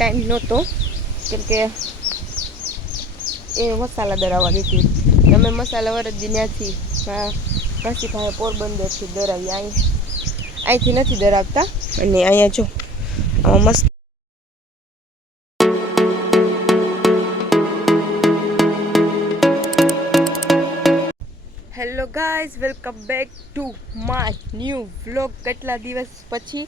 Time નહોતો કેમ કે એ મસાલા દરાવવા ગઈ હતી. અમે મસાલા વરદી ત્યાંથી કાશી ભાઈ પોરબંદરથી દરાવી, અહીંથી નથી દરાવતા. અને અહીંયા જો મસ્ત hello guys, welcome back to my new vlog. કેટલા દિવસ પછી,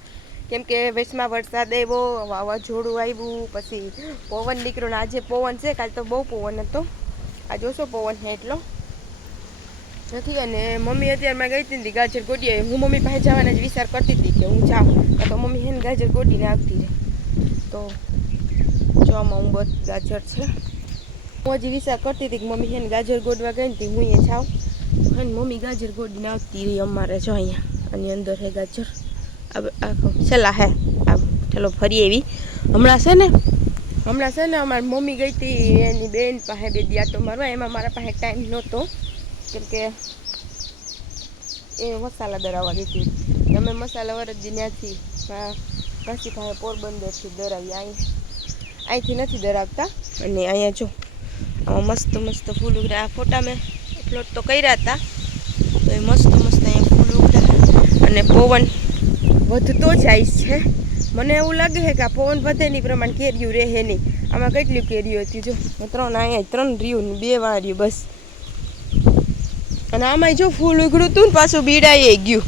કેમ કે વચમાં વરસાદ આવ્યો, વાવાઝોડું આવ્યું, પછી પવન નીકળ્યો ને આજે પવન છે. કાલે તો બહુ પવન હતો, આ જોશો પવન છે એટલો નથી. અને મમ્મી અત્યારમાં ગઈ હતી ગાજર ગોડી. હું મમ્મી પાસે જવાના જ વિચાર કરતી હતી કે હું જાઉં તો મમ્મી એને ગાજર ગોડીને આવતી રહે. તો જો આમાં હું બસ ગાજર છે. હું હજી વિચાર કરતી હતી કે મમ્મી એને ગાજર ગોડવા ગઈ હતી, હું અહીંયા જાઉં અને મમ્મી ગાજર ગોડીને આવતી રહી. અમારે જો અહીંયા આની અંદર હે ગાજર છેલ્લા હે. ચાલો ફરી એવી હમણાં છે ને અમારી મમ્મી ગઈ હતી એની બેન પાસે બે દિયા તો મારવા. એમાં મારા પાસે ટાઈમ નહોતો કેમ કે એ મસાલા દરાવવા ગઈ હતી. અમે મસાલા વરદી ત્યાંથી કાશી ભાઈ પોરબંદરથી દરાવી, અહીંથી નથી દરાવતા. અને અહીંયા જો મસ્ત મસ્ત ફૂલ ઉગડ્યા. આ ફોટા મેં અપલોડ તો કર્યા હતા, તો એ મસ્ત મસ્ત અહીંયા ફૂલ ઉગડ્યા. અને પવન વધતો જાય છે. મને એવું લાગે છે કે આ પવન વધે નહીં પ્રમાણે કેરીયું રહે નહીં. આમાં કેટલી કેરીઓ હતી જો, અહીંયા 3 રહ્યું ને 2 વાળ્યું બસ. અને આમાં જો ફૂલ ઉગડ્યું હતું ને પાછું બીડાઈ ગયું.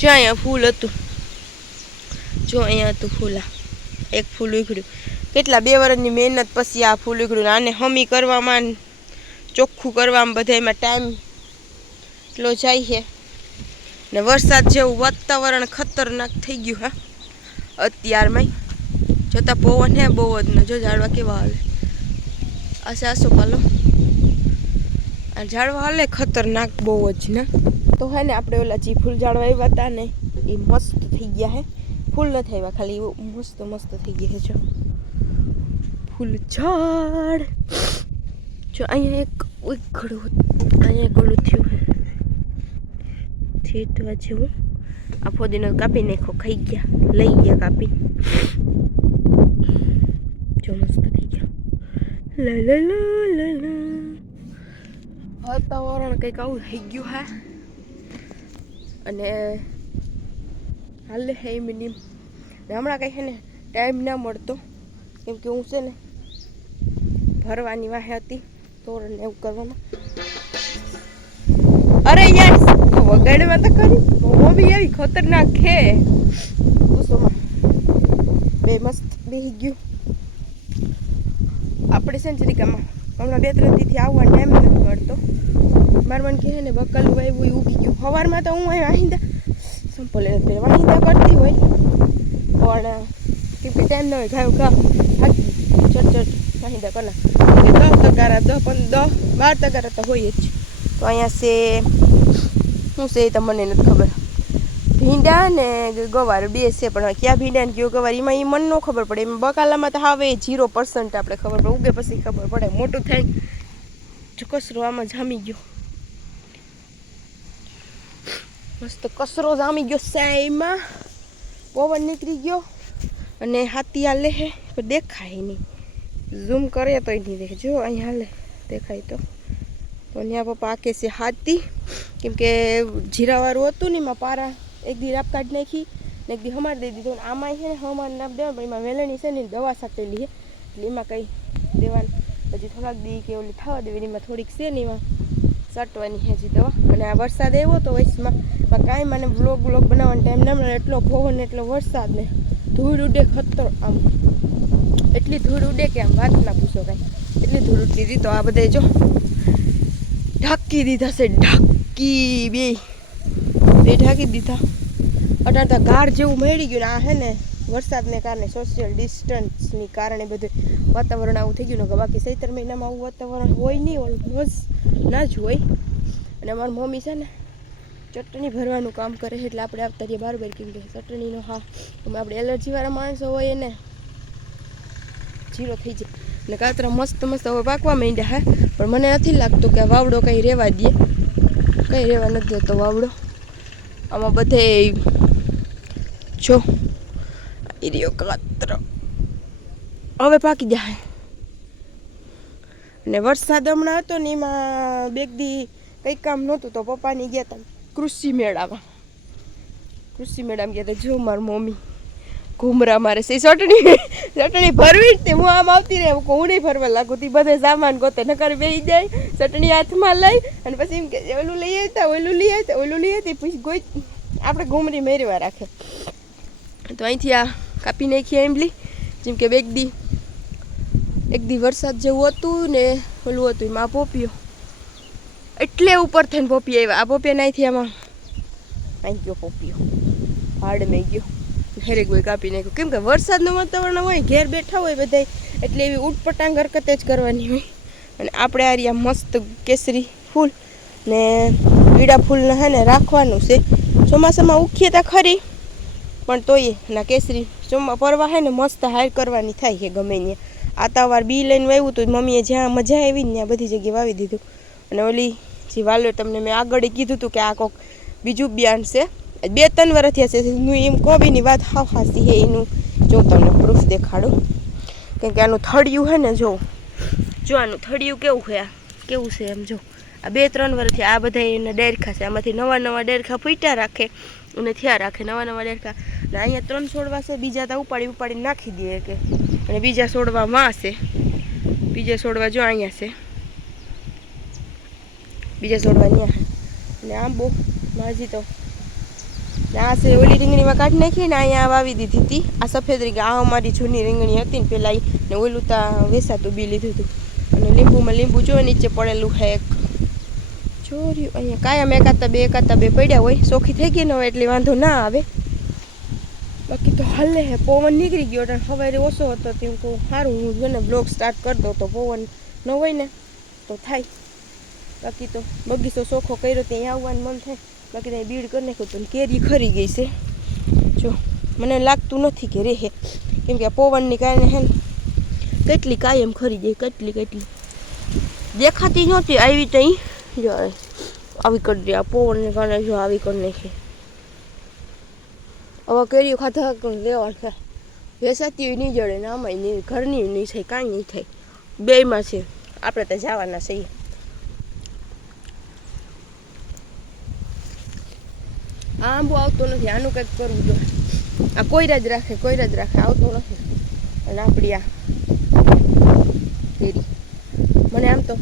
જો અહીંયા ફૂલ હતું, જો અહીંયા હતું ફૂલ. એક ફૂલ ઉગડ્યું. કેટલા 2 વર્ષની મહેનત પછી આ ફૂલ ઉગડ્યું. આને હમી કરવામાં, ચોખ્ખું કરવામાં બધામાં ટાઈમ એટલો જાય છે. ને વરસાદ જેવું વાતાવરણ ખતરનાક થઈ ગયું હા અત્યારમાં. જોતા પવન હે બહુ જ ને, જો ઝાડવા કેવા હાલે. આસો પાલો આ ઝાડવા હાલે ખતરનાક બહુ જ ને. તો હે ને આપણે ઓલા જે ફૂલ ઝાડવા આવ્યા હતા ને એ મસ્ત થઈ ગયા હે. ફૂલ નથી આવ્યા, ખાલી મસ્ત મસ્ત થઈ ગયા છે. જો ફૂલ ઝાડ જો અહીંયા એક ઉઘડું, અહીંયા એક ઓલું થયું થેટવા જેવું. આ ફોદીનો કાપી નાખો, ખાઈ ગયા, લઈ ગયા કાપી. જો મસ્ત થઈ ગયા. વાતાવરણ કંઈક આવું થઈ ગયું હે. અને હાલે હે મિનિમ હમણાં કંઈ છે ને ટાઈમ ના મળતો કેમ કે હું છે ને ભરવાની વાહે હતી તોરણ એવું કરવામાં. અરે યાર વગાડવા તો કરી મમ્મી એવી ખતરનાક છે. ગુસ્સોમાં બે મસ્ત બેસી ગયું. આપણે છે ને જરીકામાં હમણાં 2-3 દીથી આવવાનો ટાઈમ નથી મળતો. મારા મન કહે ને બકલું વાવ્યું ઉગી ગયું. સવારમાં તો હું વાહિંદા સિમ્પલ વાહિંદા કરતી હોય પણ કેમ કે ટાઈમ ન હોય ઘાવ હાકી ચટ વાહિંદા કરના 10 તગારા 10-12 તગારા તો હોય જ. તો અહીંયા છે શું છે એ તો મને નથી ખબર. ભીંડા ને ગવાર 2 છે પણ ક્યાં ભીંડા ને કયો ગવાર એમાં એ મને ન ખબર પડે. એમાં બકાલામાં તો હવે 0% આપણે ખબર પડે, ઉગે પછી ખબર પડે. મોટું થાય કચરો આમાં જામી ગયો, મસ્ત કચરો જામી ગયો. સાઈમાં પવન નીકળી ગયો અને હાથી હાલે હે પણ દેખાય નહીં. ઝૂમ કરે તો નહીં દેખાય. જો અહીંયા હાલે દેખાય તો ત્યાં પપ્પા આકે છે હાથી. કેમ કે જીરાવાળું હતું ને એમાં પારા એક દી રાપ કાઢી નાખી ને એક દી હમાર દઈ દીધું. આમાં છે ને હમાર નાપ દેવાનું પણ એમાં વેલણી છે ને દવા સાટેલી છે એટલે એમાં કંઈ દેવાનું પછી થોડાક દી કે ઓલી થવા દેવી. એમાં થોડીક છે ને એમાં સાટવાની છે હજી દવા. અને આ વરસાદ આવ્યો તો વચમાં કાંઈ મને વ્લોગ બનાવવાનો ટાઈમ ના મળે. એટલો પવન એટલો વરસાદ ને ધૂળ ઉડે ખતર. આમ એટલી ધૂળ ઉડે કે આમ વાત ના પૂછો કાંઈ, એટલી ધૂળ ઉડતી હતી. તો આ બધે જો ઢાંકી દીધા છે, ઢાંકી બે ઢાંકી દીધા. અટાણ તો ગાર જેવું મળી ગયું ને. આ હે ને વરસાદને કારણે સોશિયલ ડિસ્ટન્સની કારણે બધું વાતાવરણ આવું થઈ ગયું ને. બાકી ચૈત્ર મહિનામાં આવું વાતાવરણ હોય નહીં, ઓલમોસ્ટ ના જ હોય. અને અમારી મમ્મી છે ને ચટણી ભરવાનું કામ કરે છે એટલે આપણે આવતા રહીએ બરાબર. કેમ કે ચટણીનો હા આપણે એલર્જીવાળા માણસો હોય ને જીરો થઈ જાય. ને કાતરા મસ્ત મસ્ત હવે પાકવા માંડ્યા હે પણ મને નથી લાગતું કે આ વાવડો કંઈ રહેવા દે. કંઈ રહેવા નથી દેતો વાવડો. આમાં બધે જો એરિયો કાતરો હવે પાકી જાય. અને વરસાદ હમણાં હતો ને એમાં બે દી કંઈ કામ નહોતું તો પપ્પાની ગયા હતા કૃષિ મેળામાં ગયા હતા. જો મારી મમ્મી ઘૂમરા મારે છે ચટણી ભરવી જ તે હું આમ આવતી રહે હું નહીં ભરવા લાગુ તી બધે સામાન ગોતે નકર બેસી જાય ચટણી હાથમાં લઈ અને પછી એમ કે ઓલું લઈ આવતા પછી ગોઈ આપણે ઘૂમરી મેરવા રાખે. તો અહીંથી આ કાપી નાખીએ એમલી જેમ કે એક દી વરસાદ જેવું હતું ને ઓલું હતું એમાં પોપિયો એટલે ઉપર થઈને પોપિયા આવ્યા. આ પોપિયા નાહીથી આમાં આવી ગયો પોપિયો હાડ મેં ગયો ઘરે કોઈ કાપી નાખ્યું કેમ કે વરસાદનું વાતાવરણ હોય ઘેર બેઠા હોય બધા એટલે એવી ઉટપટાંગ હરકત જ કરવાની હોય. અને આપણે આ રહ્યા મસ્ત કેસરી ફૂલ ને પીળા ફૂલને હે ને રાખવાનું છે. ચોમાસામાં ઉખીએ તા ખરી પણ તોય ના કેસરી પરવા હે ને મસ્ત હાર કરવાની થાય છે ગમે ત્યાં. આતાવાર બી લઈને વાવ્યું હતું મમ્મીએ જ્યાં મજા આવી ને ત્યાં બધી જગ્યાએ વાવી દીધું. અને ઓલી જે વાલો તમને મેં આગળ કીધું હતું કે આ કોક બીજું બિયાણ છે 2-3 વર્ષ થયા છે હું એમ કોબીની વાત હાવ હાસી છે એનું જો તમને પ્રૂફ દેખાડું. કેમ કે આનું થળિયું છે ને જો આનું થળિયું કેવું છે એમ જો આ 2-3 વર્ષ થયા. આ બધા એના ડેરખા છે આમાંથી નવા ડેરખા ફૂટ્યા રાખે અને થયા રાખે નવા ડેરખા. અને અહીંયા 3 છોડવા છે બીજા તો ઉપાડી નાખી દે કે અને બીજા છોડવામાં છે બીજા છોડવા જો અહીંયા છે બીજા છોડવા ત્યાં અને આંબો માજી તો આ છે ઓલી રીંગણીમાં કાઢી નાખી ને અહીંયા વાવી દીધી હતી. આ સફેદ રીંગણી આ અમારી જૂની રીંગણી હતી ને પેલા ને ઓલું ત્યાં વેસાતું બી લીધું હતું. અને લીંબુ જો નીચે પડેલું છે એક ચોર્યું અહીંયા કાયમ એકાતા બે પડ્યા હોય સોખી થઈ ગઈ ને હોય એટલે વાંધો ના આવે. બાકી તો હલે હે પવન નીકળી ગયો એટલે સવારે ઓછો હતો તેમ કહું સારું હું જો ને બ્લોગ સ્ટાર્ટ કરી દઉં તો પવન ન હોય ને તો થાય. બાકી તો બગીચો ચોખ્ખો કર્યો ત્યાં આવવાનું મન થાય. બાકી ત્યાં બીડ કરી નાખ્યું તો કેરી ખરી ગઈ છે જો મને લાગતું નથી કે રહે કેમ કે આ પવનની કારણે હે ને કેટલી કાયમ ખરી જાય કેટલી દેખાતી નહોતી આવી ત્યાં જો આવી કરી દે આ પવનને કારણે જો આવી કરી નાખી. હવે કેરીઓ ખાધા લેવા છે વેસાતી નહીં જડે ને આમાં નહીં ઘરની નહીં થાય કાંઈ નહીં થાય બેયમાં છે આપણે તો જવાના છીએ. આંબો આવતો નથી આનું કંઈક કરવું જોઈએ. આ કોયરા જ રાખે આવતો નથી. અને આપણી આ કેરી મને આમ તો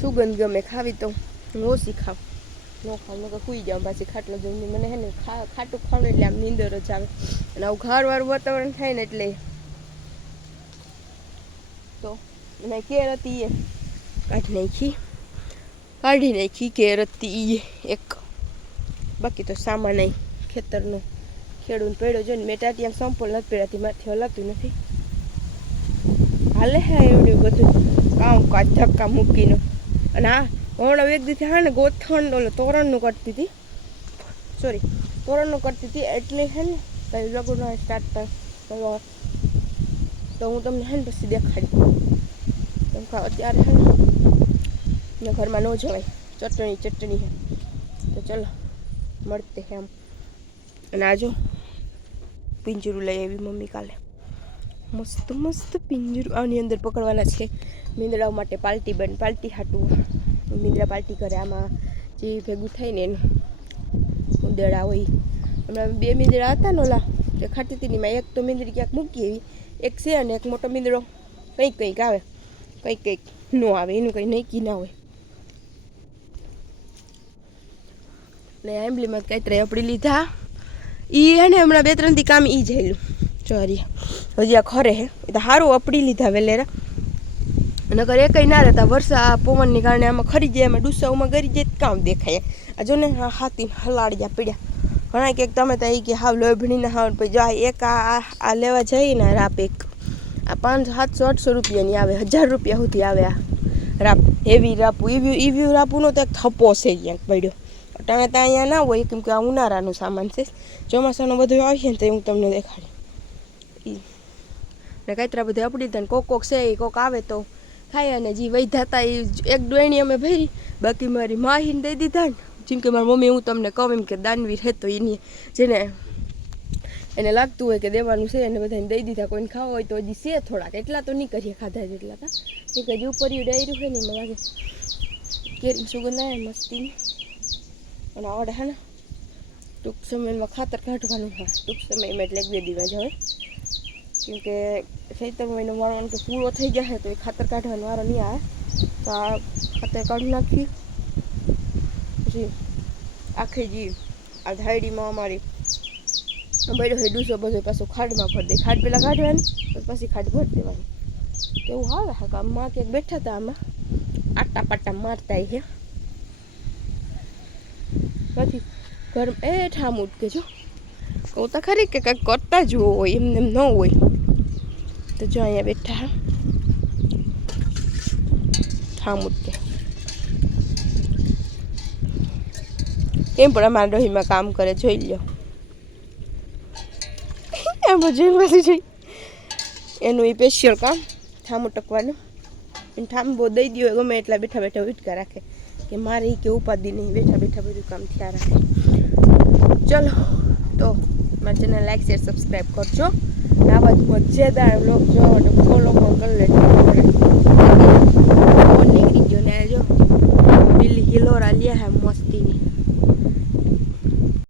સુગંધ ગમે ખાવી તો હું ઓછી ખાવ ન સુઈ જાઉં પાછી ખાટલો જઈને મને હે ને ખાટું ખાવ એટલે આમ નીંદર જ આવે. અને આવું ઘરવાળું વાતાવરણ થાય ને એટલે તો અને કેર હતી એ કાઢી નાખી કેર હતી એ એક. બાકી તો સામાન નહીં ખેતરનો ખેડૂને પડ્યો જો ને મેં ટાટિયા સંપલ નથી પડ્યાથી મારથી હલાતું નથી હાલે હે એવડું બધું કામ ધક્કા મૂકીને. અને હા હમણાં એક દીથી હા ને ગોથણ તોરણનું કરતી હતી એટલે હે ને કંઈ લગ્ન સ્ટાર્ટ થાય તો હું તમને હે ને પછી દેખાડી અત્યારે હે ને ઘરમાં ન જવાય ચટણી હે તો ચલો મળતે એમ. અને આજો પિંજરું લઈ આવી મમ્મી કાલે મસ્ત પિંજરું આની અંદર પકડવાના છે મીંદડાઓ માટે પાલટી હાટું મીંદડા પાલટી કરે આમાં જે ભેગું થાય ને એનું મીંદડા હોય. હમણાં 2 મીંદડા હતા ને ઓલા જે ખાતી હતી એમાં એક તો મીંદડી ક્યાંક મૂકી એવી એક છે અને એક મોટો મીંદડો કંઈક આવે કંઈક ન આવે એનું કંઈ નક્કી ના હોય. ને એમ્બલીમાં કાંઈ આપણી લીધા એ હે ને હમણાં 2-3 દી કામ એ જયેલું ચોરી હજી આ ખરે હે એ તો સારું આપડી લીધા વેલેરા. નકર એ કંઈ ના રહેતા વરસા પવનને કારણે આમાં ખરી જાય એમાં ડુસાઓમાં ગરી જાય કામ દેખાય. આ જો ને હાથી હલાડ્યા પડ્યા ઘણા કંઈક તમે તો એ કે હાવ લોભણીને હાવ પછી જો એક આ લેવા જઈએ ને રાપ એક આ 500-700-800 રૂપિયાની આવે 1000 રૂપિયા સુધી આવે આ રાપ હેવી રાપું ઈવ્યુ રાપુનો તો એક થપ્પો છે ક્યાંક પડ્યો. ટાણે ત્યાં અહીંયા ના હોય કેમ કે આ ઉનાળાનું સામાન છે ચોમાસાનું બધું આવીએ ને તો હું તમને દેખાડી ને કાંતરા બધું આપડી દે કોક છે એ કોક આવે તો ખાય. અને જે વૈધા હતા એ એક ડોયણી અમે ભરી બાકી મારી માહીને દઈ દીધા ને જેમ કે મારી મમ્મી હું તમને કહું એમ કે દાનવીર હે તો એની જેને એને લાગતું હોય કે દેવાનું છે એને બધાને દઈ દીધા, કોઈને ખાવા હોય તો હજી છે થોડાક, એટલા તો નહીં કરીએ ખાધા જેટલા તા, એક હજી ઉપરિયું ડાયરું હોય ને એમાં લાગે કેરી સુગંધ આવે મસ્તીની. અને આવડે હે ને ટૂંક સમયમાં ખાતર કાઢવાનું હોય, ટૂંક સમયમાં એટલે 1-2 દિવસ હવે, કેમકે ચૈત્ર મહિનો મારવાનો કે પૂરો થઈ જશે તો એ ખાતર કાઢવાનો વારો નહીં આવે, તો આ ખાતર કાઢી નાખીએ. પછી આખી જે આ ધાયડીમાં અમારી બળ્યો હોય ડૂસો બધો પાછો ખાડમાં ભરી દે, ખાડ પેલા કાઢવાની પછી ખાડ ભરી દેવાની. એવું હાલે હા કામમાં ક્યાંક બેઠા હતા આમાં આટા પાટા મારતા છે. પછી ઘર એ ઠામ ઉઠકે જો કહું તો ખરી કે કંઈક કરતા જ હોય, એમને એમ ન હોય. તો જો અહીંયા બેઠા હા ઠામ ઉઠકે કેમ પણ અમારા ડોહીમાં કામ કરે જોઈ લ્યો. એમાં જોઈ એનું એ સ્પેશિયલ કામ ઠામ ઉટકવાનું. એને ઠામ બહુ દઈ દો ગમે એટલા બેઠા બેઠા ઉટકા રાખે કે મારે કે ઉપાધિ નહીં, બેઠા બેઠા બધું કામ થયા રાખે. ચલો તો મારી ચેનલ લાઈક શેર સબસ્ક્રાઈબ કરજો. આ બાજુ મજેદાર વ્લોગ જોવા માટે ફોલો પણ કરી લેજો.